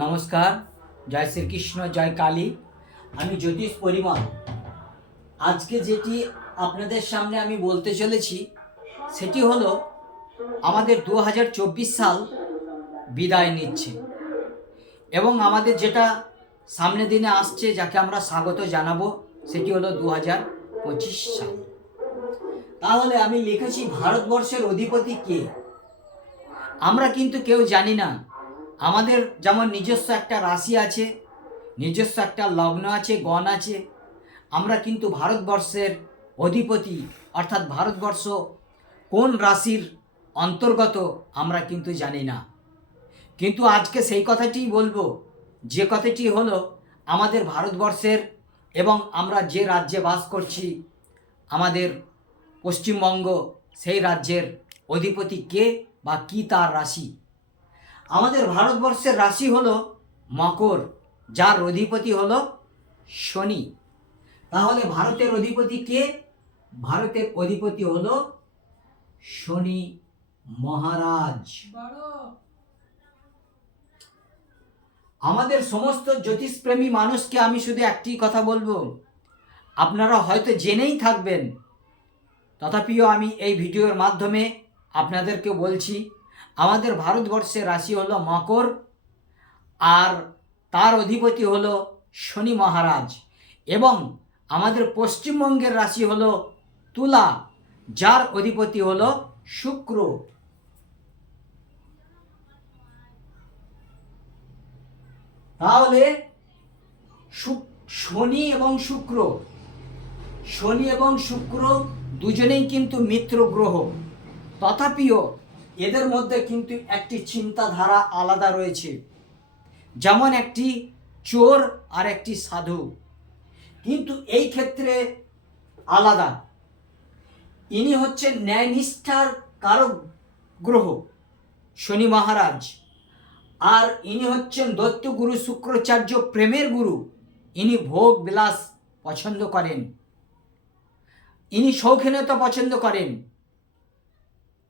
নমস্কার, জয় শ্রীকৃষ্ণ, জয় কালী। আমি জ্যোতিষ পরিমল। আজকে যেটি আপনাদের সামনে আমি বলতে চলেছি, সেটি হলো আমাদের দু হাজার চব্বিশ সাল বিদায় নিচ্ছে। এবং আমাদের যেটা সামনে দিনে আসছে, যাকে আমরা স্বাগত জানাব, সেটি হলো দু হাজার পঁচিশ সাল। তাহলে আমি লিখেছি, ভারতবর্ষের অধিপতি কে? আমরা কিন্তু কেউ জানি না আমাদের যেমন নিজস্ব একটা রাশি আছে, নিজস্ব একটা লগ্ন আছে, গণ আছে, আমরা কিন্তু ভারতবর্ষের অধিপতি, অর্থাৎ ভারতবর্ষ কোন রাশির অন্তর্গত আমরা কিন্তু জানি না। কিন্তু আজকে সেই কথাটিই বলব, যে কথাটি হলো আমাদের ভারতবর্ষের এবং আমরা যে রাজ্যে বাস করছি, আমাদের পশ্চিমবঙ্গ সেই রাজ্যের অধিপতি কে বা কী তার রাশি? আমাদের ভারতবর্ষের রাশি হলো মকর যার অধিপতি হলো শনি। তাহলে ভারতের অধিপতি কে? ভারতের অধিপতি হলো শনি মহারাজ। আমাদের সমস্ত জ্যোতিষপ্রেমী মানুষকে আমি শুধু একটি কথা বলব। আপনারা হয়তো জেনেই থাকবেন তথাপিও আমি এই ভিডিওর মাধ্যমে আপনাদেরকে বলছি আমাদের ভারতবর্ষের রাশি হলো মকর, আর তার অধিপতি হলো শনি মহারাজ। এবং আমাদের পশ্চিমবঙ্গের রাশি হলো তুলা, যার অধিপতি হলো শুক্র। তাহলে শনি এবং শুক্র। শনি এবং শুক্র দুজনেই কিন্তু মিত্র গ্রহ। তথাপিও এদের মধ্যে কিন্তু একটি চিন্তাধারা আলাদা রয়েছে। যেমন একটি চোর আর একটি সাধু। কিন্তু এই ক্ষেত্রে আলাদা। ইনি হচ্ছেন ন্যায়নিষ্ঠার কারক গ্রহ, শনি মহারাজ। আর ইনি হচ্ছেন দৈত্য গুরু শুক্রাচার্য প্রেমের গুরু। ইনি ভোগ বিলাস পছন্দ করেন। ইনি শৌখিনতা পছন্দ করেন।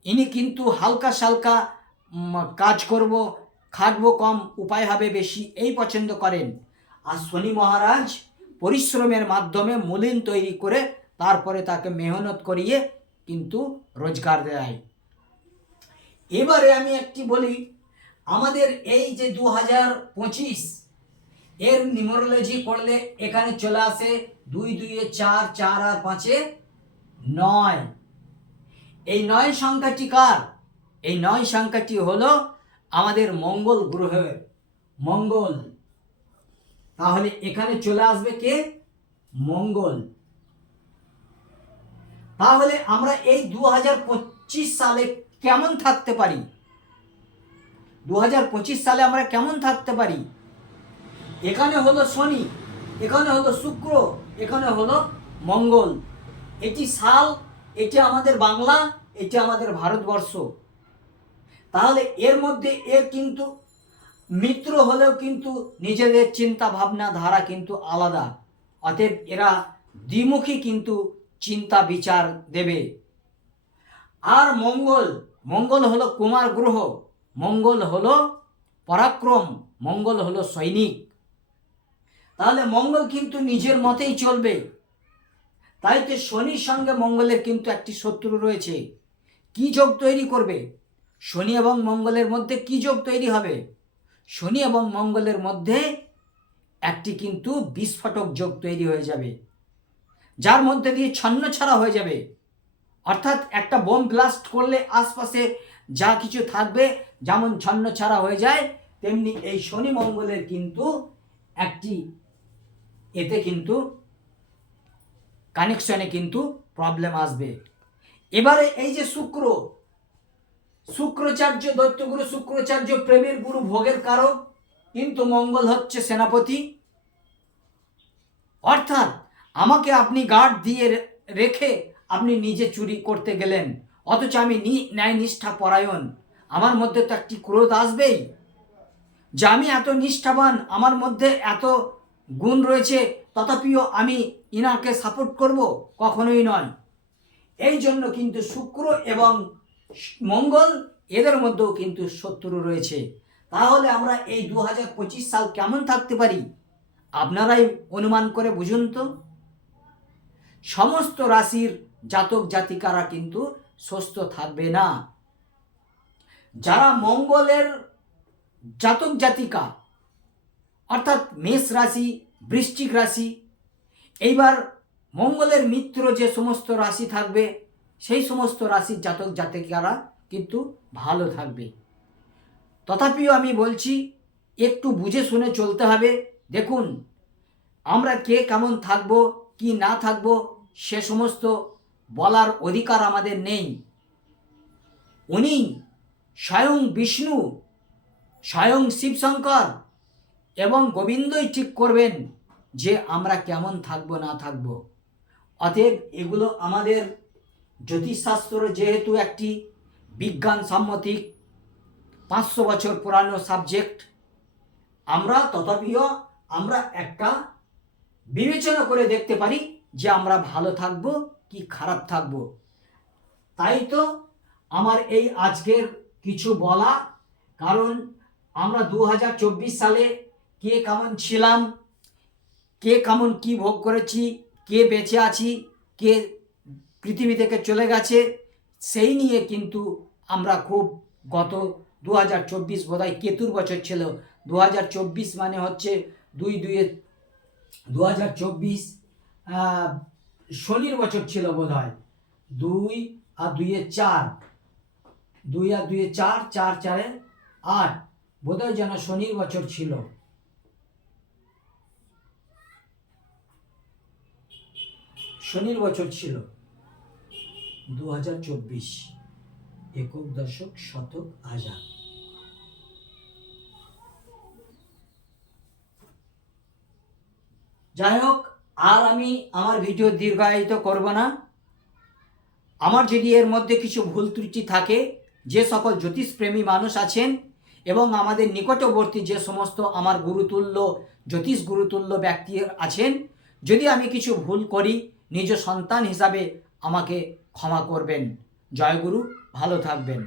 ইনি কিন্তু হালকা সালকা কাজ করব, খাটবো কম, উপায় হবে বেশি, এই পছন্দ করেন। আর শনি মহারাজ পরিশ্রমের মাধ্যমে মলিন তৈরি করে তারপরে তাকে মেহনত করিয়ে কিন্তু রোজগার দেয়। এবারে আমি একটি বলি, আমাদের এই যে দু হাজার পঁচিশ, এর নিউমারোলজি পড়লে এখানে চলে আসে দুই দুইয়ে চার চার আর পাঁচে নয়। এই নয় সংখ্যাটি কার? এই নয় সংখ্যাটি হলো আমাদের মঙ্গল গ্রহের। মঙ্গল। তাহলে এখানে চলে আসবে কে? মঙ্গল। তাহলে আমরা এই দু হাজার পঁচিশ সালে কেমন থাকতে পারি? দু হাজার পঁচিশ সালে আমরা কেমন থাকতে পারি? এখানে হলো শনি, এখানে হলো শুক্র, এখানে হলো মঙ্গল। এটি সাল এটি আমাদের বাংলা, এটি আমাদের ভারতবর্ষ। তাহলে এর মধ্যে এর কিন্তু মিত্র হলেও কিন্তু নিজেদের চিন্তা ভাবনা ধারা কিন্তু আলাদা। অতএব এরা দ্বিমুখী কিন্তু চিন্তা বিচার দেবে। আর মঙ্গল মঙ্গল হলো কুমার গ্রহ, মঙ্গল হলো পরাক্রম, মঙ্গল হলো সৈনিক। তাহলে মঙ্গল কিন্তু নিজের মতেই চলবে। তাই তো শনির সঙ্গে মঙ্গলের কিন্তু একটি শত্রু রয়েছে। কি যোগ তৈরি করবে? শনি এবং মঙ্গলের মধ্যে কি যোগ তৈরি হবে? শনি এবং মঙ্গলের মধ্যে একটি কিন্তু বিস্ফোটক যোগ তৈরি হয়ে যাবে, যার মধ্যে দিয়ে ছন্ন ছাড়া হয়ে যাবে। অর্থাৎ একটা বোম ব্লাস্ট করলে আশপাশে যা কিছু থাকবে, যেমন ছন্ন ছাড়া হয়ে যায়, তেমনি এই শনি মঙ্গলের কিন্তু একটি এতে কিন্তু কানেকশনে কিন্তু প্রবলেম আসবে। এবারে এই যে শুক্র, শুক্রাচার্য, দৈত্যগুরু, শুক্রাচার্য, প্রেমের গুরু, ভোগের কারক, কিন্তু মঙ্গল হচ্ছে সেনাপতি। অর্থাৎ আমাকে আপনি গার্ড দিয়ে রেখে আপনি নিজে চুরি করতে গেলেন। অথচ আমি ন্যায় নিষ্ঠা পরায়ণ। আমার মধ্যে তো একটি ক্রোধ আসবেই। যে আমি এত নিষ্ঠাবান, আমার মধ্যে এত গুণ রয়েছে, তথাপিও আমি ইনাকে সাপোর্ট করব? কখনোই নয়। এই জন্য কিন্তু শুক্র এবং মঙ্গল এদের মধ্যেও কিন্তু শত্রু রয়েছে। তাহলে আমরা এই দু হাজার পঁচিশ সাল কেমন থাকতে পারি? আপনারাই অনুমান করে বুঝুন তো। সমস্ত রাশির জাতক জাতিকারা কিন্তু সুস্থ থাকবে না। যারা মঙ্গলের জাতক জাতিকা, অর্থাৎ মেষ রাশি, বৃশ্চিক রাশি এইবার মঙ্গলের মিত্র যে সমস্ত রাশি থাকবে, সেই সমস্ত রাশির জাতক জাতিকারা কিন্তু ভালো থাকবে। তথাপিও আমি বলছি, একটু বুঝে শুনে চলতে হবে। দেখুন, আমরা কে কেমন থাকব, কি না থাকব, সে সমস্ত বলার অধিকার আমাদের নেই। উনি স্বয়ং বিষ্ণু, স্বয়ং শিবশঙ্কর এবং গোবিন্দই ঠিক করবেন। যে আমরা কেমন থাকব, না থাকব। অতএব এগুলো আমাদের জ্যোতিষশাস্ত্র যেহেতু একটি বিজ্ঞান সম্মতিক, পাঁচশো বছর পুরানো সাবজেক্ট, আমরা তথাপিও আমরা একটা বিবেচনা করে দেখতে পারি যে আমরা ভালো থাকব কি খারাপ থাকব। তাই তো আমার এই আজকের কিছু বলা কারণ আমরা দু হাজার চব্বিশ সালে কে কেমন ছিলাম কে কেমন কি ভোগ করেছি, কে বেঁচে আছি, কে পৃথিবী থেকে চলে গেছে, সেই নিয়ে কিন্তু আমরা খুব গত দু হাজার চব্বিশ বোধহয় কেতুর বছর ছিল। দু হাজার চব্বিশ মানে হচ্ছে দুই দুয়ে দু হাজার চব্বিশ শনির বছর ছিল বোধ হয় দুই আর দুইয়ে চার। দুই আর দুইয়ে চার চার চারে আট। বোধহয় যেন শনির বছর ছিল। শনির বছর ছিল। দু হাজার চব্বিশ একক দশক শতক হাজার যাই হোক, আর আমি আমার ভিডিও দীর্ঘায়িত করব না। আমার যদি এর মধ্যে কিছু ভুল ত্রুটি থাকে, যে সকল জ্যোতিষপ্রেমী মানুষ আছেন এবং আমাদের নিকটবর্তী যে সমস্ত আমার গুরুতুল্য, জ্যোতিষ গুরুতুল্য ব্যক্তি আছেন, যদি আমি কিছু ভুল করি নিজ সন্তান হিসাবে আমাকে ক্ষমা করবেন। জয়গুরু ভালো থাকবেন।